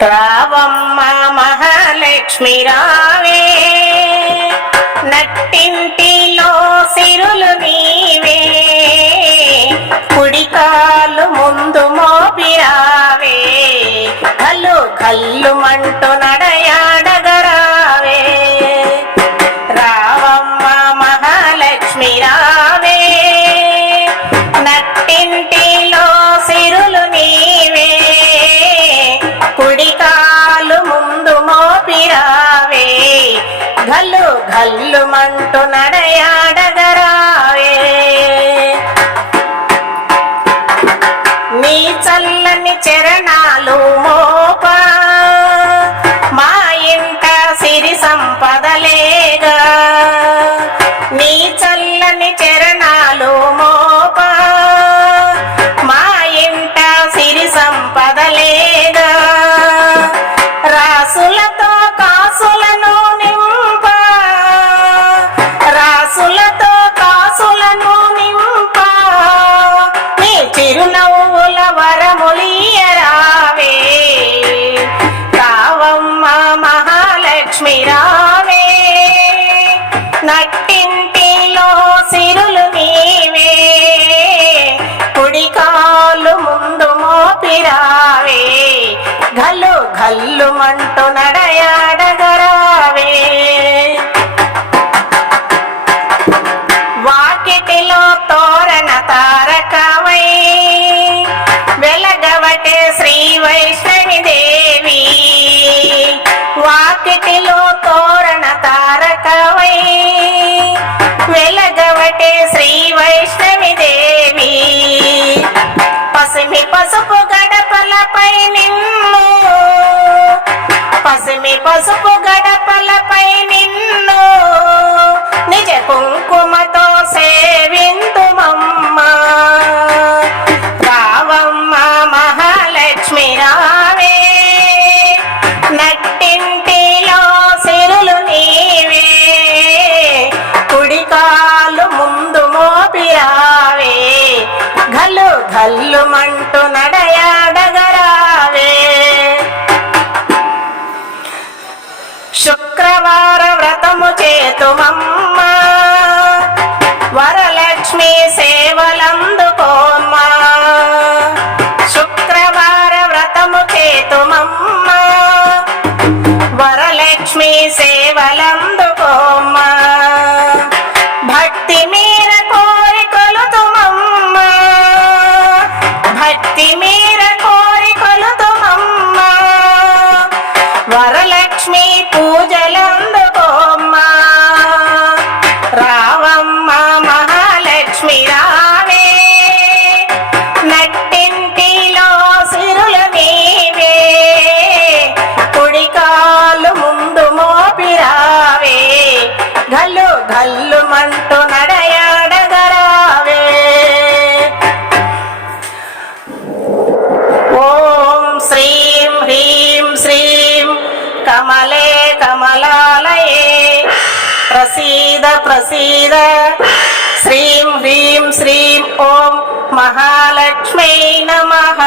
రావమ్మ మహాలక్ష్మి రావే. నట్టింటిలో సిరులు నీవే. కుడికాలు ముందు మోపిరావే కల్లు కల్లు మంటూ గల్లు గల్లు మంటు నడయాడగరావే నీ చల్లని చరణాలు నట్టింటిలో నిజపు గడపలపై నిన్ను నిజ కుంకుమతో సేవింతుమమ్మ. రావమ్మ మహాలక్ష్మి రావే నట్టింటిలో సిరులు నీవే కుడికాలు ముందు మోపిరావే గల్లు గల్లు చేతుమమ్మ వరలక్ష్మి సేవలందుకోమ్మా. శుక్రవార వ్రతము చేతుమమ్మ వరలక్ష్మి సేవలందు కమలే కమలాలయే. ప్రసీద ప్రసీద. శ్రీం హ్రీం శ్రీం ఓం మహాలక్ష్మీ నమః.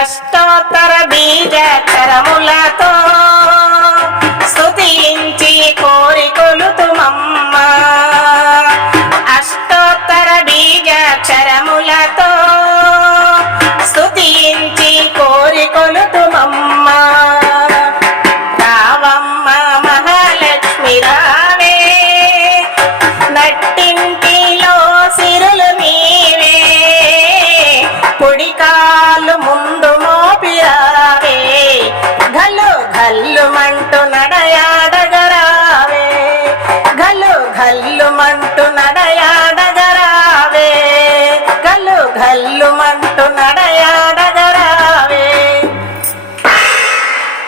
అష్టోత్తర బీజాక్షరములతో స్తుతించి కోరికొలుతుమమ్మ అష్టోత్తర బీజాక్షరములతో